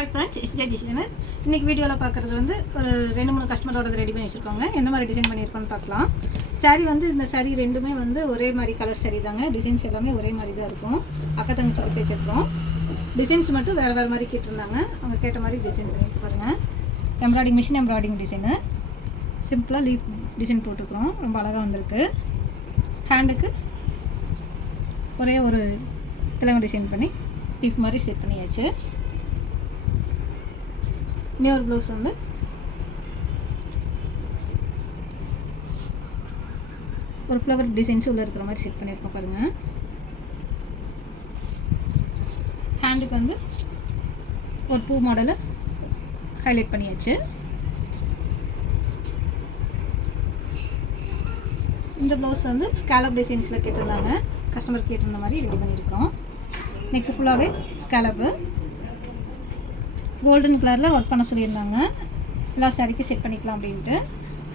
Hi friends, SJ designer. இன்றைக்கி வீடியோவில் பார்க்குறது வந்து ஒரு 2-3 கஸ்டமரோட ரெடி பண்ணி வச்சுருக்காங்க. எந்த மாதிரி டிசைன் பண்ணியிருக்கோன்னு பார்க்கலாம். சாரீ வந்து இந்த சாரீ ரெண்டுமே வந்து ஒரே மாதிரி கலர் சாரீ தாங்க. டிசைன்ஸ் எல்லாமே ஒரே மாதிரி தான் இருக்கும். அக்கா தங்கச்சி எடுத்து வச்சுருக்கோம். டிசைன்ஸ் மட்டும் வேறு வேறு மாதிரி கேட்டிருந்தாங்க. அவங்க கேட்ட மாதிரி டிசைன் பண்ணிட்டு பாருங்கள். Embroidering, machine embroidering design. சிம்பிளாக லீஃப் டிசைன் போட்டுருக்குறோம். ரொம்ப அழகாக வந்திருக்கு. ஹேண்டுக்கு ஒரே ஒரு கிழங்கு டிசைன் பண்ணி லீஃப் மாதிரி செட் பண்ணியாச்சு. இன்னொரு ப்ளவுஸ் வந்து ஒரு ஃப்ளவர் டிசைன்ஸ் உள்ளே இருக்கிற மாதிரி செட் பண்ணியிருக்கோம் பாருங்கள். ஹேண்டுக்கு வந்து ஒரு பூ மாடலை ஹைலைட் பண்ணியாச்சு. இந்த ப்ளவுஸ் வந்து ஸ்கேலப் டிசைன்ஸில் கேட்டிருந்தாங்க. கஸ்டமர் கேட்டிருந்த மாதிரி ரெடி பண்ணியிருக்கிறோம். நெக்கு ஃபுல்லாகவே ஸ்கேலப்பு கோல்டன் கலரில் ஒர்க் பண்ண சொல்லியிருந்தாங்க. எல்லா சாரிக்கும் செட் பண்ணிக்கலாம் அப்படின்ட்டு.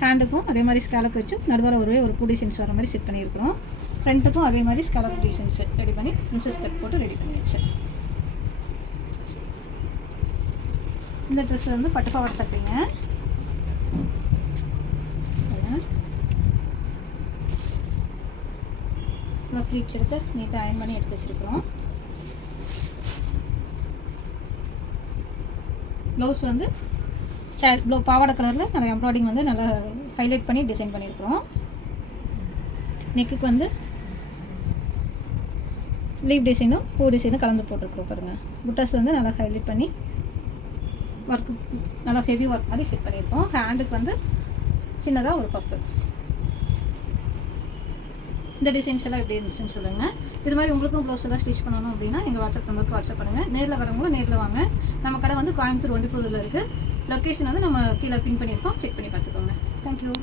ஹேண்டுக்கும் அதே மாதிரி ஸ்கேலப் வச்சு நடுவில் ஒரு பூ டிசைன்ஸ் வர மாதிரி செட் பண்ணியிருக்கிறோம். ஃப்ரண்ட்டுக்கும் அதே மாதிரி ஸ்கேலப் டிசைன்ஸ் ரெடி பண்ணி பிரின்சஸ் கட் போட்டு ரெடி பண்ணியாச்சு. இந்த ட்ரெஸ் வந்து பட்டு பாவாடை சட்டைங்க. ப்ளீட்ஸ் எடுத்து நீட்டாக அயன் பண்ணி எடுத்து வச்சுருக்கிறோம். ப்ளவுஸ் வந்து பாவாடை கலரில் நம்ம எம்ப்ராய்டிங் வந்து நல்லா ஹைலைட் பண்ணி டிசைன் பண்ணியிருக்கிறோம். நெக்குக்கு வந்து லீவ் டிசைனும் பூ டிசைனும் கலந்து போட்டிருக்கிறோம் பாருங்கள். புட்டாஸ் வந்து நல்லா ஹைலைட் பண்ணி ஒர்க்கு நல்லா ஹெவி ஒர்க் மாதிரி செட் பண்ணியிருக்கோம். ஹேண்டுக்கு வந்து சின்னதாக ஒரு பப்பு. இந்த டிசைன்ஸ் எல்லாம் எப்படி இருந்துச்சுன்னு சொல்லுங்கள். இது மாதிரி உங்களுக்கும் ப்ளவுஸ் எல்லாம் ஸ்டிச் பண்ணணும் அப்படின்னா எங்கள் வாட்ஸ்அப் நம்பருக்கு வாட்ஸ்அப் பண்ணுங்கள். நேரில் வரவங்களும் நேரில் வாங்க. நம்ம கடை வந்து கோயம்புத்தூர் ஒண்டிப்பூரில் இருக்குது. லொக்கேஷன் வந்து நம்ம கீழே பின் பண்ணியிருக்கோம். செக் பண்ணி பார்த்துக்கோங்க. தேங்க்யூ.